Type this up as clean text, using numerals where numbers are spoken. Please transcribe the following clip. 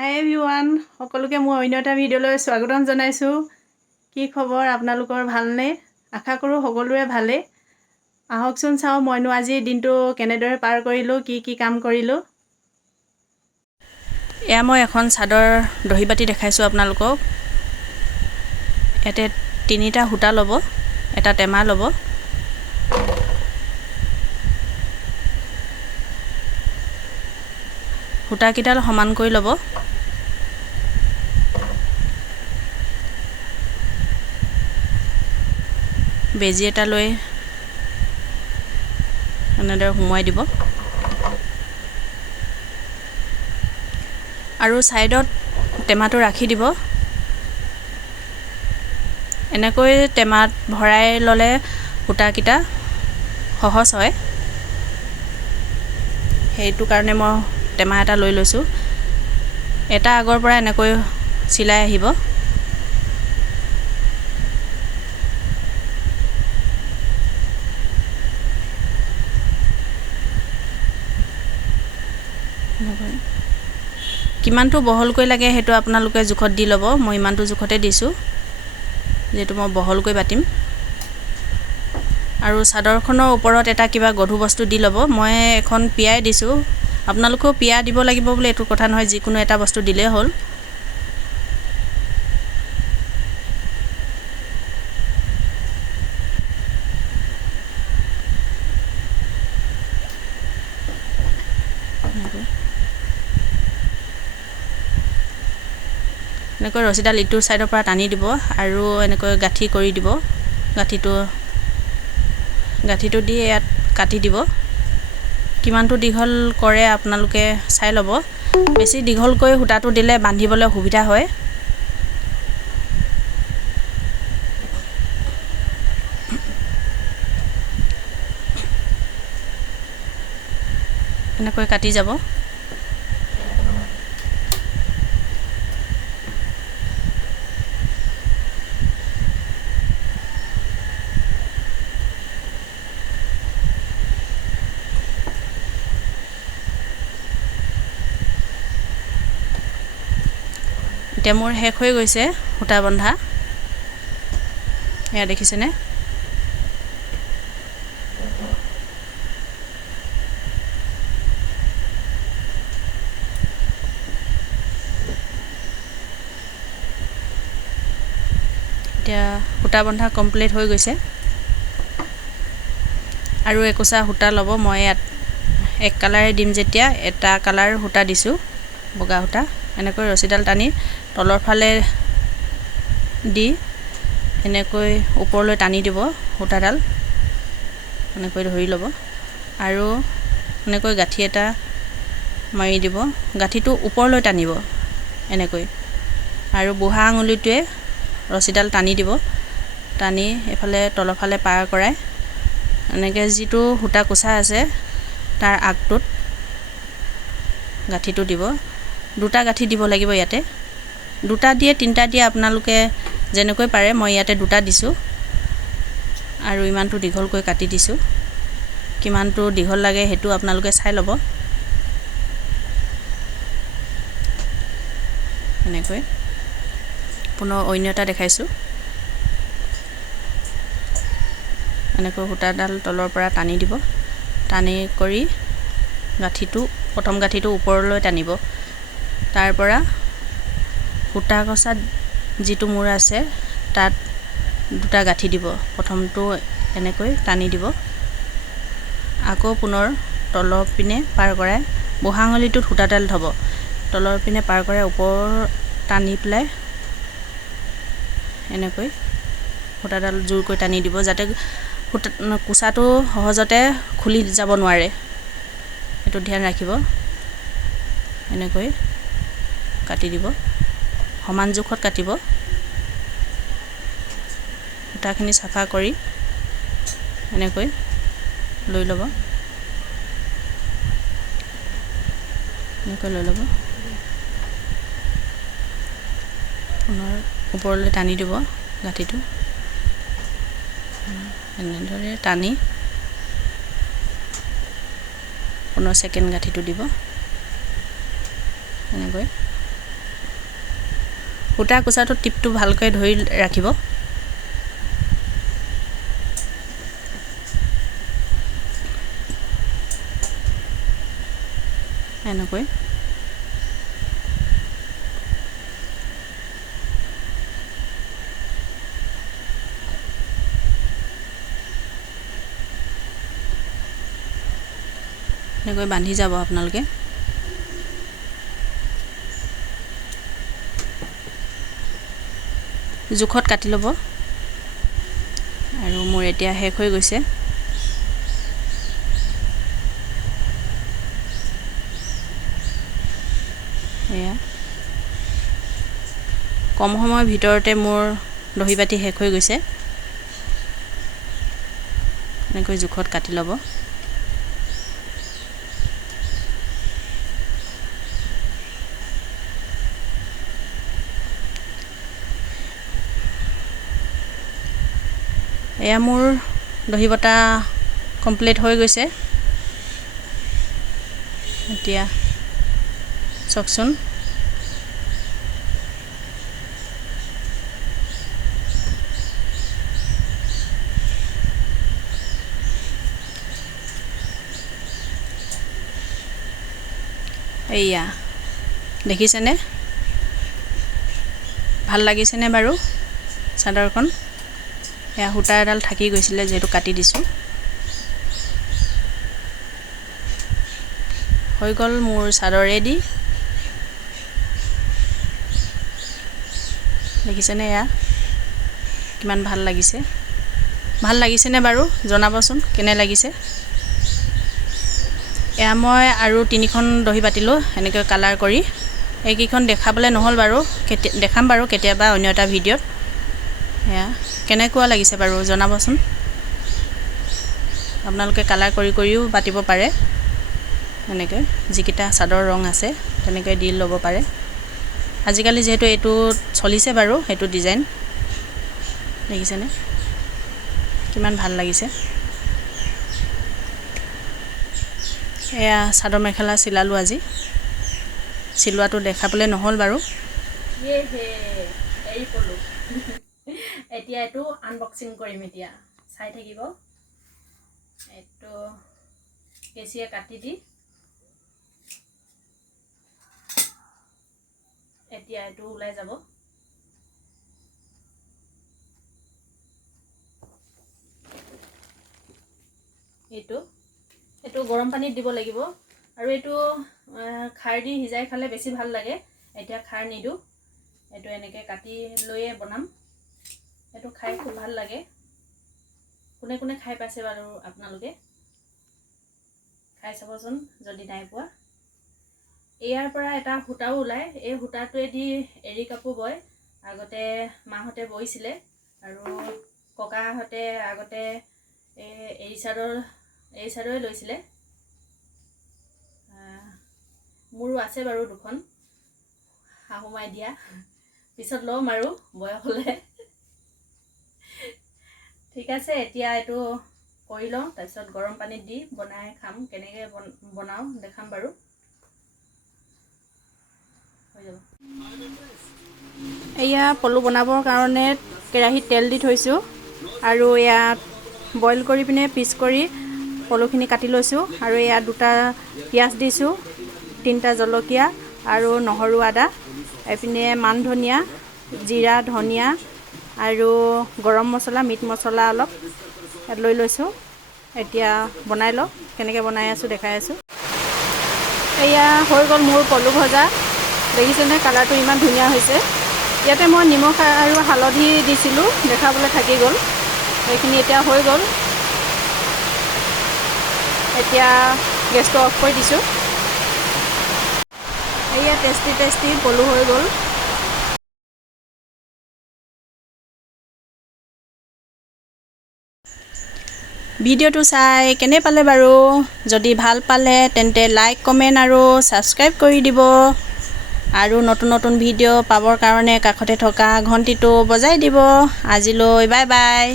হাই everyone, সকলোকে মোৰ অন্য এটা ভিডিঅ'লৈ স্বাগতম জনাইছোঁ। কি খবৰ আপোনালোকৰ, ভালনে? আশা কৰোঁ সকলোৰে ভালেই। আহকচোন চাওঁ মইনো আজি দিনটো কেনেদৰে পাৰ কৰিলোঁ, কি কাম কৰিলোঁ। এয়া মই এখন চাদৰ দহি বাতি দেখাইছোঁ আপোনালোকক। ইয়াতে 3টা সূতা ল'ব, এটা টেমা ল'ব। সূতাকেইডাল সমান কৰি ল'ব। বেজি এটা লৈ এনেদৰে সুমুৱাই দিব আৰু ছাইডত টেমাটো ৰাখি দিব। এনেকৈ টেমাত ভৰাই ল'লে সূতাকেইটা সহজ হয়, সেইটো কাৰণে মই টেমা এটা লৈ লৈছোঁ। এটা আগৰ পৰা এনেকৈ চিলাই আহিব। কিমানটো বহলকৈ লাগে সেইটো আপোনালোকে জোখত দি ল'ব। মই ইমানটো জোখতে দিছোঁ, যিহেতু মই বহলকৈ বাটিম। আৰু চাদৰখনৰ ওপৰত এটা কিবা গধুৰ বস্তু দি ল'ব। মই এখন পিয়াই দিছোঁ, আপোনালোকেও পিয়া দিব লাগিব বুলি এইটো কথা নহয়, যিকোনো এটা বস্তু দিলেই হ'ল। এনেকৈ ৰছীডাল ইটো ছাইডৰ পৰা টানি দিব আৰু এনেকৈ গাঁঠি কৰি দিব। গাঁঠিটো দি ইয়াত কাটি দিব। কিমানটো দীঘল কৰে আপোনালোকে চাই ল'ব। বেছি দীঘলকৈ সূতাটো দিলে বান্ধিবলৈ সুবিধা হয়। এনেকৈ কাটি যাব। এতিয়া মোৰ শেষ হৈ গৈছে সূতা বন্ধা, এয়া দেখিছেনে? এতিয়া সূতা বন্ধা কমপ্লিট হৈ গৈছে। আৰু একোচা সূতা ল'ব। মই ইয়াত এক কালাৰে দিম, যেতিয়া এটা কালাৰ সূতা দিছোঁ, বগা সূতা। এনেকৈ ৰছীডাল টানি তলৰ ফালে দি এনেকৈ ওপৰলৈ টানি দিব সূতাডাল। এনেকৈ ধৰি ল'ব আৰু এনেকৈ গাঁঠি এটা মাৰি দিব। গাঁঠিটো ওপৰলৈ টানিব এনেকৈ, আৰু বুঢ়া আঙুলিটোৱে ৰছীডাল টানি দিব। টানি এইফালে তলৰ ফালে পাৰ কৰাই এনেকৈ যিটো সূতা কোচা আছে তাৰ আগটোত গাঁঠিটো দিব। 2টা গাঁঠি দিব লাগিব ইয়াতে। 2টা দিয়ে 3টা দিয়ে আপোনালোকে যেনেকৈ পাৰে। মই ইয়াতে 2টা দিছোঁ আৰু ইমানটো দীঘলকৈ কাটি দিছোঁ। কিমানটো দীঘল লাগে সেইটো আপোনালোকে চাই ল'ব। এনেকৈ পুনৰ অন্য এটা দেখাইছোঁ। এনেকৈ সূতাডাল তলৰ পৰা টানি দিব। টানি কৰি প্ৰথম গাঁঠিটো ওপৰলৈ টানিব। তাৰ পৰা সূতা কচাত যিটো মূৰ আছে তাত 2টা গাঁঠি দিব। প্ৰথমটো এনেকৈ টানি দিব, আকৌ পুনৰ তলৰ পিনে পাৰ কৰাই বুঢ়া আঙুলিটোত সূতাডাল থ'ব। তলৰ পিনে পাৰ কৰাই ওপৰ টানি পেলাই এনেকৈ সূতাডাল জোৰকৈ টানি দিব, যাতে কোচাটো সহজতে খুলি যাব নোৱাৰে, সেইটো ধ্যান ৰাখিব। এনেকৈ কাটি দিব, সমান জোখত কাটিব। সূতাখিনি চাফা কৰি এনেকৈ লৈ ল'ব। পুনৰ ওপৰলৈ টানি দিব গাঁঠিটো। এনেদৰে টানি পুনৰ ছেকেণ্ড গাঁঠিটো দিব। এনেকৈ সূতা কুচাটো টিপটো ভালকৈ ধৰি ৰাখিব। এনেকৈ বান্ধি যাব আপোনালোকে। জোখত কাটি ল'ব। আৰু মোৰ এতিয়া শেষ হৈ গৈছে। এয়া কম সময়ৰ ভিতৰতে মোৰ দহি বাতি শেষ হৈ গৈছে। এনেকৈ জোখত কাটি ল'ব। এয়া মোৰ দহি বটা কমপ্লিট হৈ গৈছে। এতিয়া চাওকচোন। এয়া দেখিছেনে? ভাল লাগিছেনে বাৰু চাদৰখন? এয়া সূতা এডাল থাকি গৈছিলে যিহেতু কাটি দিছোঁ। হৈ গ'ল মোৰ চাদৰ ৰেডি। দেখিছেনে এয়া কিমান ভাল লাগিছে? ভাল লাগিছেনে বাৰু জনাবচোন কেনে লাগিছে? এয়া মই আৰু 3খন দহি বাতিলোঁ এনেকৈ কালাৰ কৰি। এইকেইখন দেখাবলৈ নহ'ল বাৰু, দেখাম বাৰু কেতিয়াবা অন্য এটা ভিডিঅ'ত। এয়া কেনেকুৱা লাগিছে বাৰু জনাবচোন। আপোনালোকে কালাৰ কৰিও বাতিব পাৰে। এনেকৈ যিকেইটা চাদৰ ৰং আছে তেনেকৈ দি ল'ব পাৰে। আজিকালি যিহেতু এইটো চলিছে বাৰু, সেইটো ডিজাইন দেখিছেনে কিমান ভাল লাগিছে? এয়া চাদৰ মেখেলা চিলালোঁ আজি। চিলোৱাটো দেখাবলৈ নহ'ল বাৰু। এৰি পলোঁ। এতিয়া এইটো আনবক্সিং কৰিম। এতিয়া চাই থাকিব। এইটো কেঁচিয়ে কাটি দি এতিয়া এইটো ওলাই যাব। এইটো গৰম পানীত দিব লাগিব। আৰু এইটো খাৰ দি সিজাই খালে বেছি ভাল লাগে। এতিয়া খাৰ নিদিওঁ। এইটো এনেকৈ কাটি লৈয়ে বনাম। এইটো খাই খুব ভাল লাগে। কোনে কোনে খাই পাইছে বাৰু আপোনালোকে? খাই চাবচোন যদি নাই পোৱা। ইয়াৰ পৰা এটা সূতাও ওলায়। এই সূতাটোৱেদি এৰী কাপোৰ বয়। আগতে মাহঁতে বৈছিলে আৰু ককাহঁতে আগতে এৰী চাদৰে লৈছিলে। মোৰো আছে বাৰু 2খন শাহুমাই দিয়া। পিছত ল'ম আৰু বয়স হ'লে। ঠিক আছে, এতিয়া এইটো কৰি লওঁ। তাৰপিছত গৰম পানীত দি বনাই খাম। কেনেকৈ বনাওঁ দেখাম বাৰু। হৈ যাব। এয়া পলু বনাবৰ কাৰণে কেৰাহীত তেল দি থৈছোঁ। আৰু ইয়াত বইল কৰি পিনে পিচ কৰি পলুখিনি কাটি লৈছোঁ। আৰু ইয়াত 2টা পিঁয়াজ দিছোঁ, 3টা জলকীয়া আৰু নহৰু আদা। এইপিনে মান ধনিয়া, জিৰা, ধনিয়া আৰু গৰম মছলা, মিট মছলা অলপ ইয়াত লৈ লৈছোঁ। এতিয়া বনাই লওঁ। কেনেকৈ বনাই আছোঁ দেখাই আছোঁ। এয়া হৈ গ'ল মোৰ পলু ভজা। দেখিছেনে কালাৰটো ইমান ধুনীয়া হৈছে। ইয়াতে মই নিমখ আৰু হালধি দিছিলোঁ, দেখাবলৈ থাকি গ'ল। সেইখিনি এতিয়া হৈ গ'ল। এতিয়া গেছটো অফ কৰি দিছোঁ। এয়া টেষ্টি পলু হৈ গ'ল। ভিডিঅ'টো চাই কেনে পালে বাৰু? যদি ভাল পালে তেন্তে লাইক, কমেণ্ট আৰু ছাবস্ক্ৰাইব কৰি দিব। আৰু নতুন ভিডিঅ' পাবৰ কাৰণে কাষতে থকা ঘণ্টিটো বজাই দিব। আজিলৈ বাই বাই।